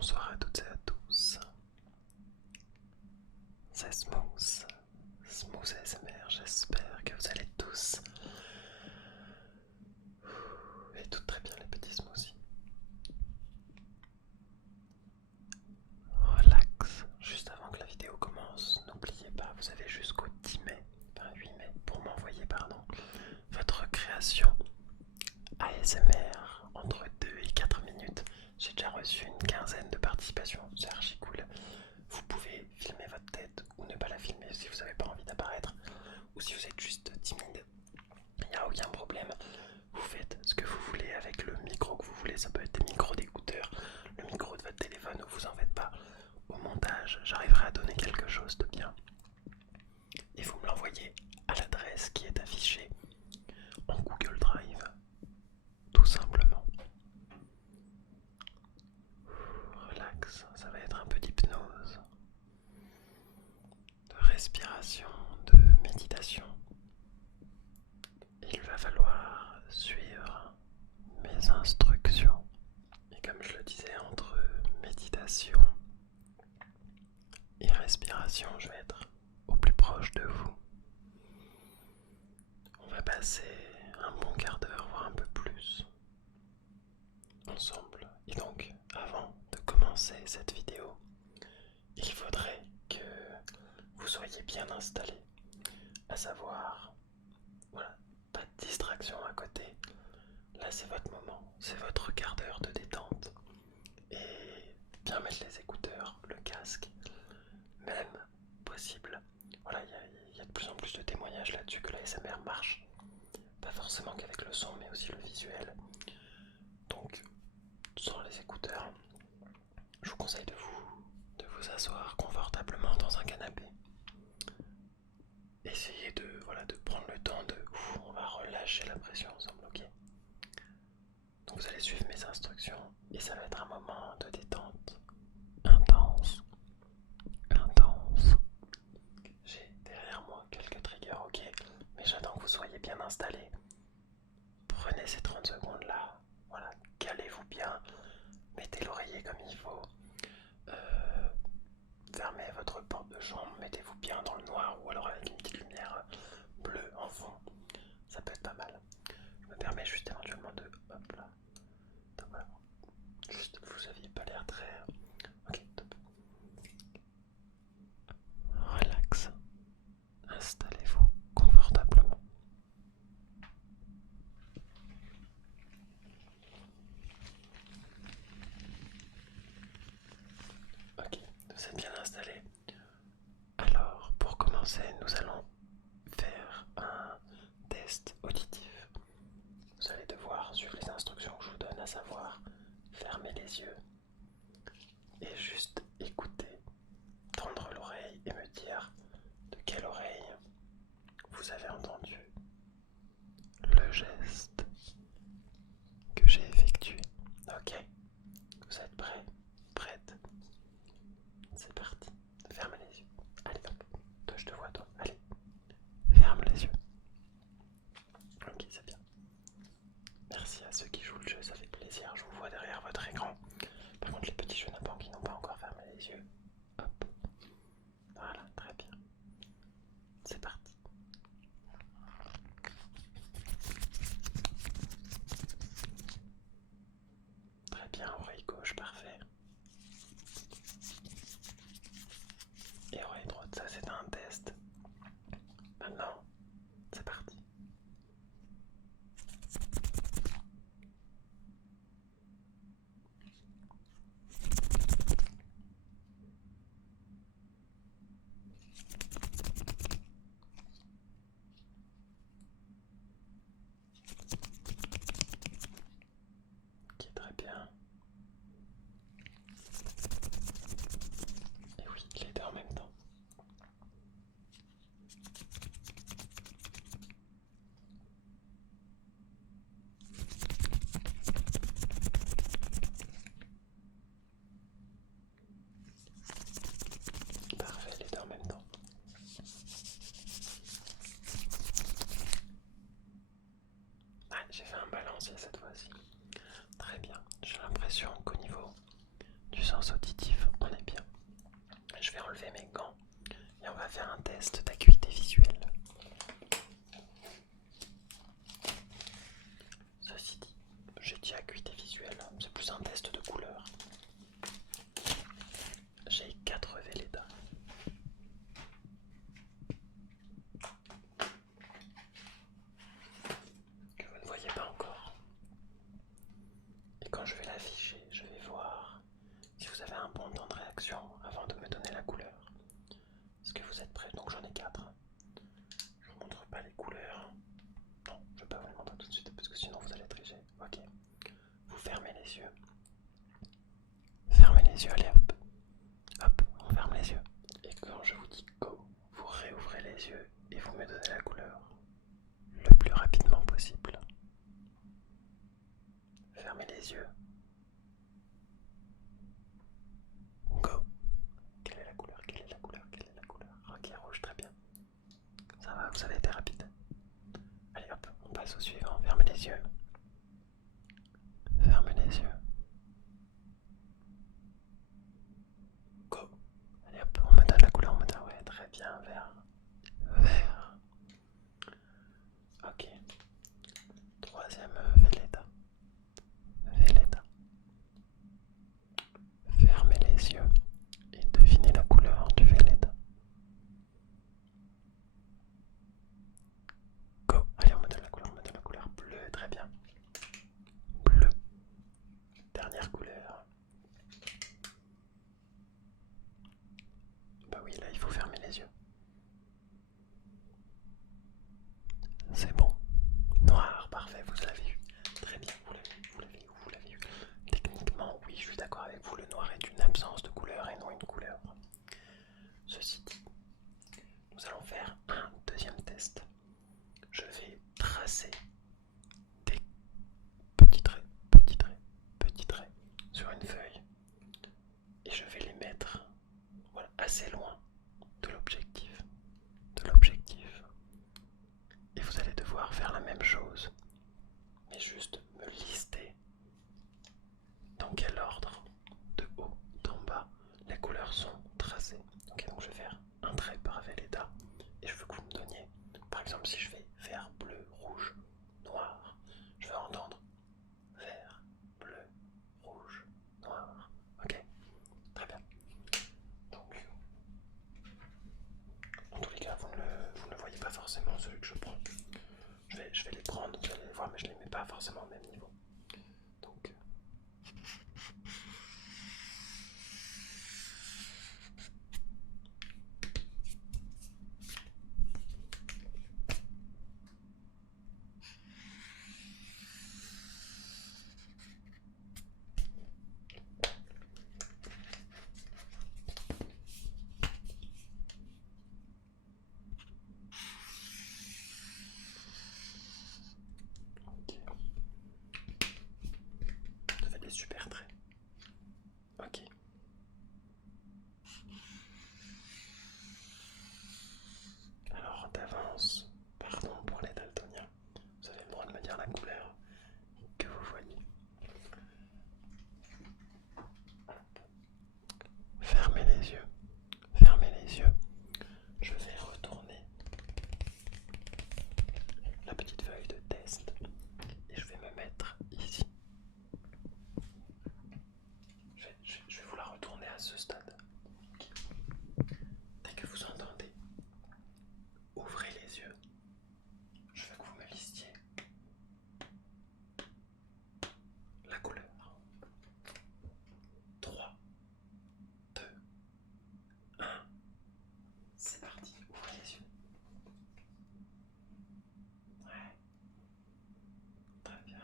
bonsoir à toutes et à tous. C'est Smooth, Smooth ASMR, j'espère que vous allez tous et toutes très bien les petits smoothies. Relax, juste avant que la vidéo commence, n'oubliez pas, vous avez jusqu'au 10 mai, enfin 8 mai, pour m'envoyer votre création ASMR entre 2 et 4 minutes. J'ai déjà reçu une quinzaine de participations, c'est archi cool. Vous pouvez filmer votre tête ou ne pas la filmer si vous n'avez pas envie d'apparaître, ou si vous êtes juste timide, il n'y a aucun problème. Vous faites ce que vous voulez avec le micro que vous voulez, ça peut être des micros d'écouteurs, le micro de votre téléphone, ne vous en faites pas. Au montage, j'arriverai à donner quelque chose de bien. Et vous me l'envoyez à l'adresse qui est affichée en Google Drive, tout simplement. Relax, ça va être un peu d'hypnose, de respiration, de méditation. Il va falloir suivre mes instructions. Et comme je le disais, entre méditation et respiration, je vais être au plus proche de vous. On va passer un bon quart d'heure, voire un peu plus, ensemble. Et donc, avant de commencer cette vidéo, il faudrait que vous soyez bien installés, à savoir, voilà, pas de distraction à côté. Là, c'est votre moment, c'est votre quart d'heure de détente. Et bien mettre les écouteurs, le casque, même possible. Voilà, il y a de plus en plus de témoignages là-dessus que la SMR marche. Pas forcément qu'avec le son, mais aussi le visuel. Donc, sans les écouteurs, je vous conseille de vous asseoir confortablement dans un canapé. Essayez de prendre le temps on va relâcher la pression ensemble, ok? Donc vous allez suivre mes instructions et ça va être un moment de détente intense, intense. J'ai derrière moi quelques triggers, ok? Mais j'attends que vous soyez bien installés. Prenez ces 30 secondes là, voilà, calez-vous bien, mettez l'oreiller comme il faut. Fermez votre porte de chambre, mettez-vous bien dans le noir ou alors avec une petite lumière bleue en fond. Ça peut être pas mal. Je me permets juste éventuellement de... Hop là. Donc voilà. Juste, vous aviez pas l'air très... Ok, top. Relax. Installez-vous confortablement. Ok, vous êtes bien installés. Alors, pour commencer, nous allons faire un test auditif. Vous allez devoir suivre les instructions que je vous donne, à savoir fermer les yeux et juste écouter, tendre l'oreille et me dire de quelle oreille vous avez entendu le geste que j'ai effectué. Ok, vous êtes prêts? Prête? C'est parti. Ferme les yeux. Allez hop, toi je te vois toi. Allez, ferme les yeux. Ok, c'est bien. Merci à ceux qui jouent le jeu, ça fait plaisir. Je vous vois derrière votre écran. Par contre, les petits chenapans qui n'ont pas encore fermé les yeux. Hop. Voilà, très bien. C'est parti. les yeux, allez hop. Hop, on ferme les yeux. Et quand je vous dis go, vous réouvrez les yeux et vous me donnez la couleur le plus rapidement possible. Fermez les yeux. Go. Quelle est la couleur? Quelle est la couleur? Quelle est la couleur? Ok, rouge, très bien. Ça va, vous avez été rapide. Allez hop, on passe au suivant. Fermez les yeux. Fermez les yeux. Go. Allez hop, on me donne la couleur, on me donne. Ouais, très bien, vert. Vert. Ok. Troisième, Velleda. Velleda. Fermez les yeux et devinez la couleur du Velleda. Go. Allez, on me donne la couleur, on me donne la couleur. Bleu, très bien. Bleu. Dernière couleur. Bah oui, là, il faut fermer les yeux. C'est bon. Noir, parfait, vous l'avez eu. Très bien, vous l'avez eu, vous l'avez eu, vous l'avez eu. Techniquement, oui, je suis d'accord avec vous, le noir est une absence de couleur et non une couleur. Ceci dit, nous allons faire un deuxième test. Je vais tracer des petits traits, petits traits, petits traits sur une feuille et je vais les mettre voilà, assez loin de l'objectif. Et vous allez devoir faire la même chose, mais juste me lister dans quel ordre, de haut, d'en bas, les couleurs sont tracées. Ok, donc je vais faire un trait par Velleda et je veux que vous me donniez, par exemple, si je fais vert, bleu, rouge, noir, je veux entendre vert, bleu, rouge, noir. Ok, très bien. Donc, en tous les cas, vous ne voyez pas forcément celui que je prends. Je vais les prendre, vous allez les voir, mais je ne les mets pas forcément au même niveau. Donc, ça fait des super traits. Ok. Alors d'avance, pardon pour les daltoniens, vous avez le droit de me dire la couleur que vous voyez. Fermez les yeux, fermez les yeux. Je vais retourner la petite feuille de test et je vais me mettre ici. Je vais vous la retourner à ce stade. Dès que vous entendez, ouvrez les yeux. Je veux que vous me listiez la couleur. 3, 2, 1. C'est parti, ouvrez les yeux. Ouais. Très bien.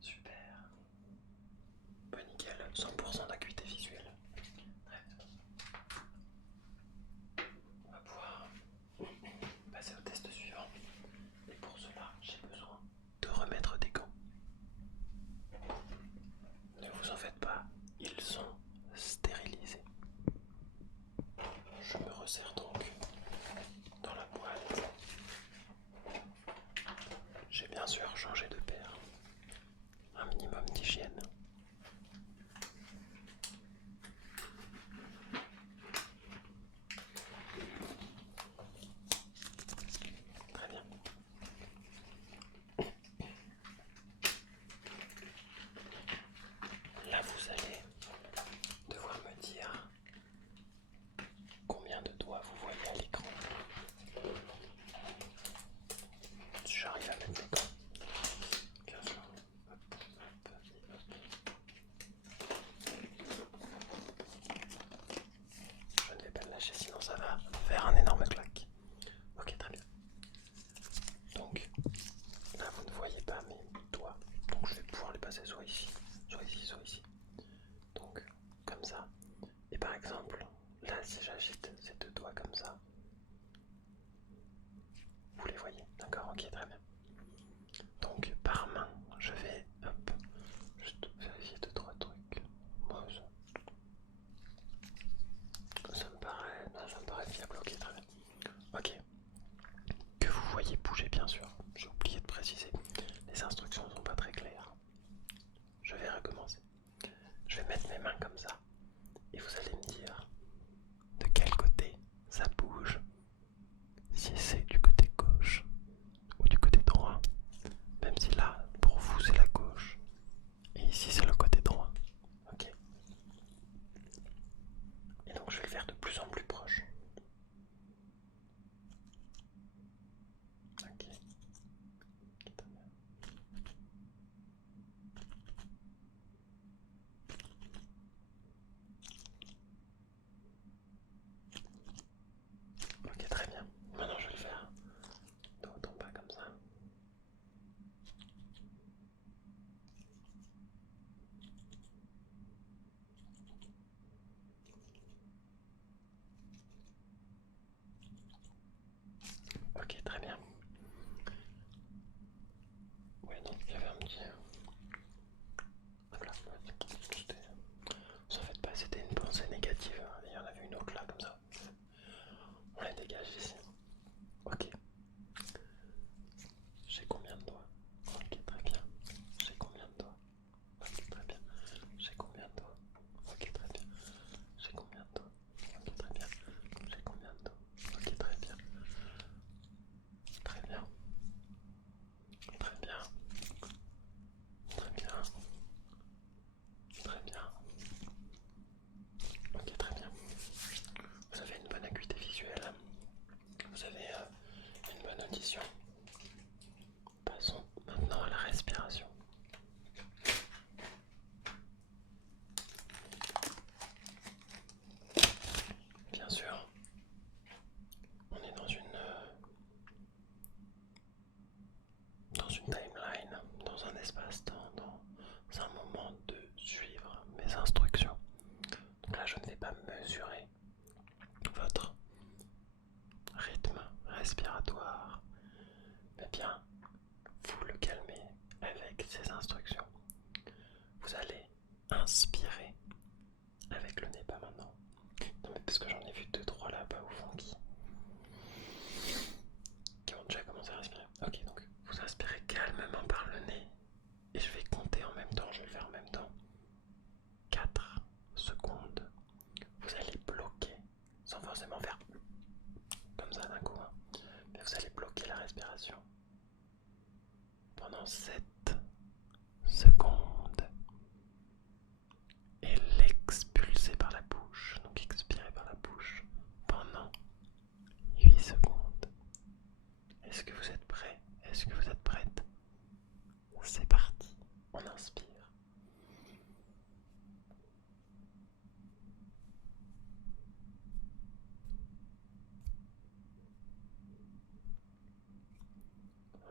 Super. Bon, nickel. 100% d'acuité visuelle. Très bien. On va pouvoir passer au test suivant. Et pour cela, j'ai besoin de remettre des gants. Ne vous en faites pas, ils sont stérilisés. Je me resserre donc dans la boîte. J'ai bien sûr changé de paire. Un minimum d'hygiène. pas mesurer votre rythme respiratoire, mais bien vous le calmer avec ces instructions. Vous allez inspirer avec le nez, pas maintenant. Non mais parce que j'en ai vu 2-3 là-bas au fond qui ont déjà commencé à respirer. Ok, donc vous inspirez calmement par le nez et je vais compter en même temps, je vais le faire en même temps. 4 secondes. Vous allez bloquer, sans forcément faire comme ça d'un coup, hein. Mais vous allez bloquer la respiration pendant 7 secondes et l'expulser par la bouche. Donc expirer par la bouche pendant 8 secondes. Est-ce que vous êtes prêts? Est-ce que vous êtes prête? C'est parti. On inspire.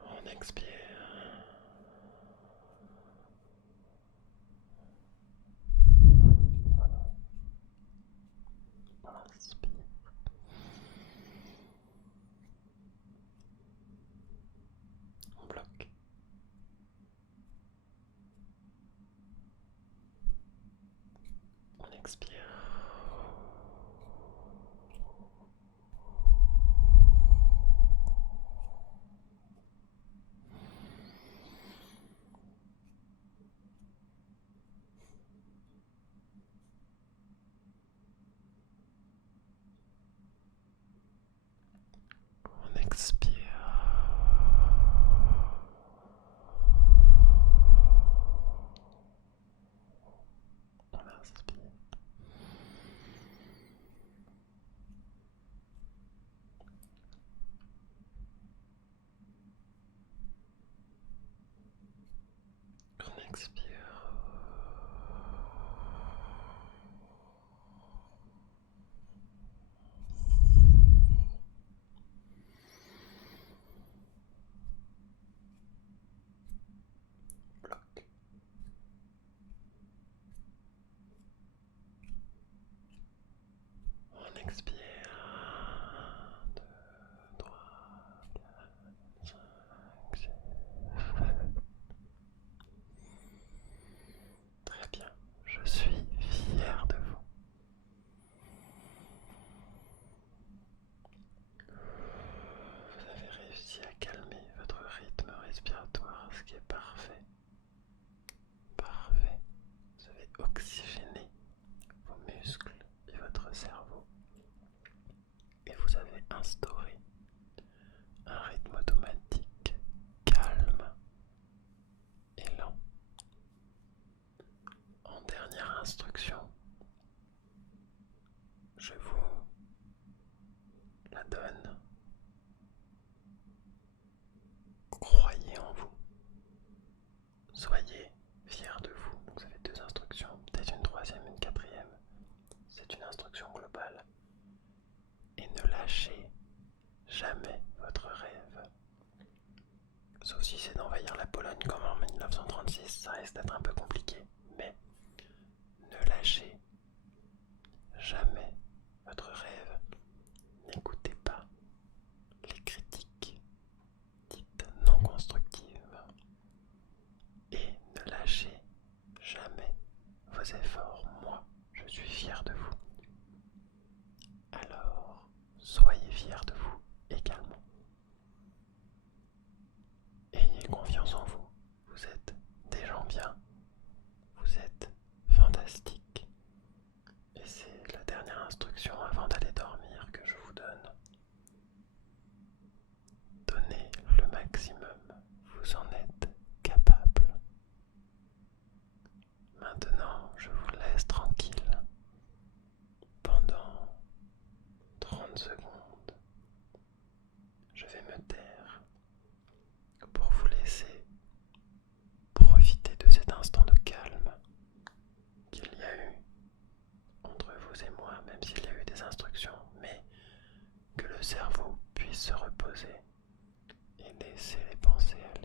On expire. On inspire. On bloque. On expire. On expire. On inspire. On expire. Bloque. On expire. 2, 3, 4, 5, 6. Très bien. Je suis fier de vous. Vous avez réussi à calmer votre rythme respiratoire, ce qui est parfait. Parfait. Vous avez oxygéné vos muscles et votre cerveau. Et vous avez instauré un rythme automatique, calme et lent. En dernière instruction, je vous la donne. Croyez en vous. Soyez fiers de vous. Donc ça fait 2 instructions, peut-être une troisième, une quatrième. C'est une instruction globale. Et ne lâchez jamais votre rêve. Sauf si c'est d'envahir la Pologne comme en 1936, ça risque d'être un peu compliqué. Mais ne lâchez jamais votre rêve. N'écoutez pas les critiques dites non constructives. Et ne lâchez jamais vos efforts. Moi, je suis fier de vous. Alors, soyez fiers de vous également. Ayez confiance en vous. Vous êtes des gens bien. Vous êtes fantastiques. Et c'est la dernière instruction avant d'aller dormir que je vous donne. Donnez le maximum. Vous en êtes capable. Maintenant, je vous laisse tranquille pendant 30 secondes. Je vais me taire pour vous laisser profiter de cet instant de calme qu'il y a eu entre vous et moi, même s'il y a eu des instructions, mais que le cerveau puisse se reposer et laisser les pensées aller.